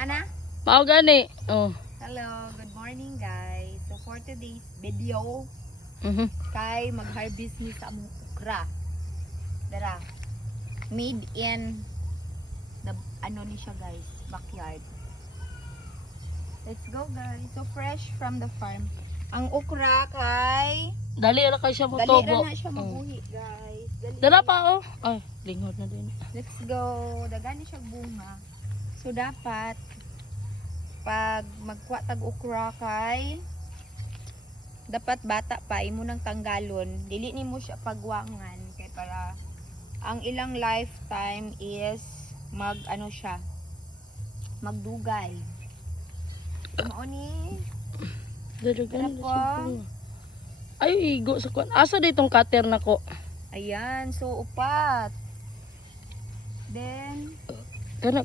Ana? Mao gani. Oh. Hello, good morning guys. So for today's video, kay mag-harvest ni sa among okra. Dara. Made in the ano ni siya guys, backyard. Let's go guys. So fresh from the farm. Ang okra kay Dali ra kay siya mo dali tobo. ra na siya mabuhi guys. Dali. Dala pa oh. Ay, lingod na din. Let's go. Dagani siya bunga. So dapat pag magkuha tag okra kay dapat bata pa imo nang tanggalon. Dili nimo siya pagwangan kay para ang ilang lifetime is mag ano siya magdugay. Mao ni Dadagan Dala na po. siya. Ay, igo sa kwan. Asa ditong cutter nako? ayan, so upat. Then Kana